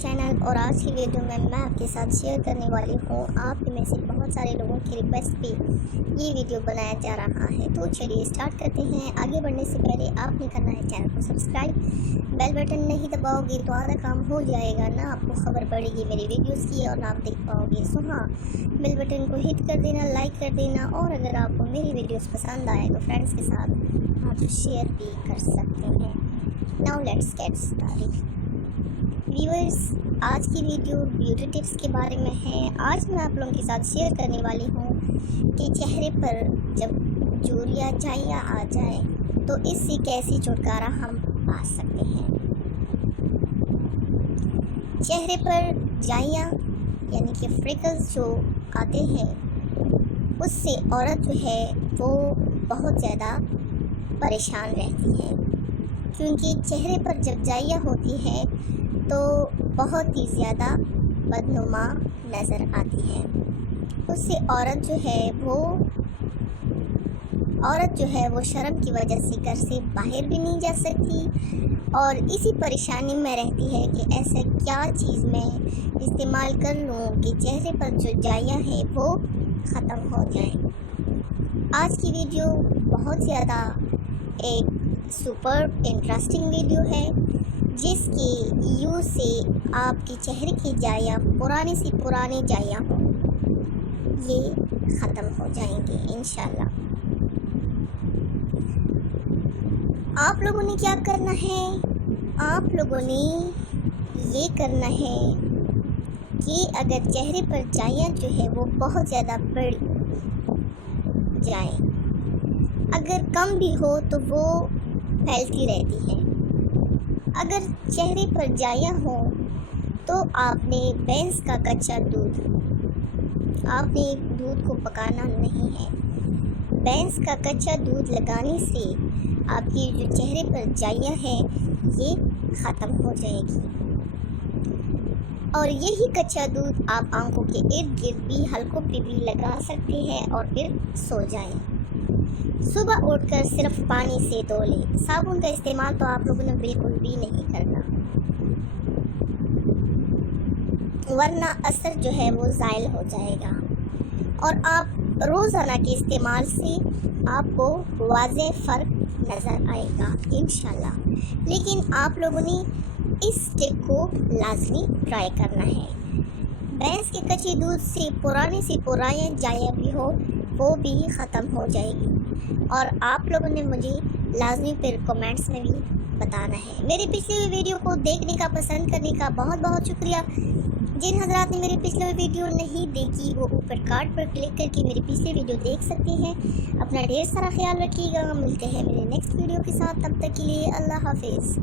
Channel. और आज की वीडियो में मैं आपके साथ शेयर करने वाली हूँ, आप में से बहुत सारे लोगों की रिक्वेस्ट पे ये वीडियो बनाया जा रहा है। तो चलिए स्टार्ट करते हैं। आगे बढ़ने से पहले आपने करना है चैनल को सब्सक्राइब, बेल बटन नहीं दबाओगे तो आधा काम हो जाएगा, ना आपको खबर पड़ेगी मेरी वीडियोस की और ना आप देख पाओगे। सो हाँ, बेल बटन को हिट कर देना, लाइक कर देना, और अगर आपको मेरी वीडियोस पसंद आए तो फ्रेंड्स के साथ आप शेयर भी कर सकते हैं। Now let's get started. Viewers, आज की वीडियो ब्यूटी टिप्स के बारे में है। आज मैं आप लोगों के साथ शेयर करने वाली हूँ कि चेहरे पर जब झुर्रियाँ झाइयाँ आ जाए तो इससे कैसे छुटकारा हम पा सकते हैं। चेहरे पर झाइयाँ यानी कि फ्रिकल्स जो आते हैं, उससे औरत जो है वो बहुत ज़्यादा परेशान रहती है, क्योंकि चेहरे पर जब झाइयाँ होती है तो बहुत ही ज़्यादा बदनुमा नज़र आती है। उससे औरत जो है वो शर्म की वजह से घर से बाहर भी नहीं जा सकती और इसी परेशानी में रहती है कि ऐसा क्या चीज़ मैं इस्तेमाल कर लूँ कि चेहरे पर जो झाइयाँ है वो ख़त्म हो जाए। आज की वीडियो बहुत ज़्यादा एक सुपर इंटरेस्टिंग वीडियो है, जिसके यूज़ से आपके चेहरे की झाइयाँ, पुरानी सी पुरानी झाइयाँ हो, ये ख़त्म हो जाएंगे इंशाल्लाह। आप लोगों ने क्या करना है? आप लोगों ने ये करना है कि अगर चेहरे पर झाइयाँ जो है वो बहुत ज़्यादा बढ़ जाए, अगर कम भी हो तो वो फैलती रहती है। अगर चेहरे पर झाइयाँ हो तो आपने भैंस का कच्चा दूध, आपने दूध को पकाना नहीं है, भैंस का कच्चा दूध लगाने से आपकी जो चेहरे पर झाइयाँ हैं ये ख़त्म हो जाएगी। और यही कच्चा दूध आप आंखों के इर्द गिर्द भी, हलकों पे भी लगा सकते हैं और फिर सो जाएं। सुबह उठकर सिर्फ पानी से धो लें। साबुन का इस्तेमाल तो आप लोगों ने बिल्कुल भी नहीं करना, वरना असर जो है वो ज़ायल हो जाएगा। और आप रोज़ाना के इस्तेमाल से आपको वाज़ेह फ़र्क नज़र आएगा इंशाल्लाह। लेकिन आप लोगों ने इस टिप को लाजमी ट्राई करना है। भैंस के कच्चे दूध से पुरानी सी पुरानी झाइयाँ भी हो वो भी ख़त्म हो जाएगी। और आप लोगों ने मुझे लाजमी फिर कमेंट्स में भी बताना है। मेरे पिछले वीडियो को देखने का, पसंद करने का बहुत बहुत शुक्रिया। जिन हजरात ने मेरी पिछले वीडियो नहीं देखी वो ऊपर कार्ड पर क्लिक करके मेरी पिछले वीडियो देख सकते हैं। अपना ढेर सारा ख्याल रखिएगा। मिलते हैं मेरे नेक्स्ट वीडियो के साथ, तब तक के लिए अल्लाह हाफिज़।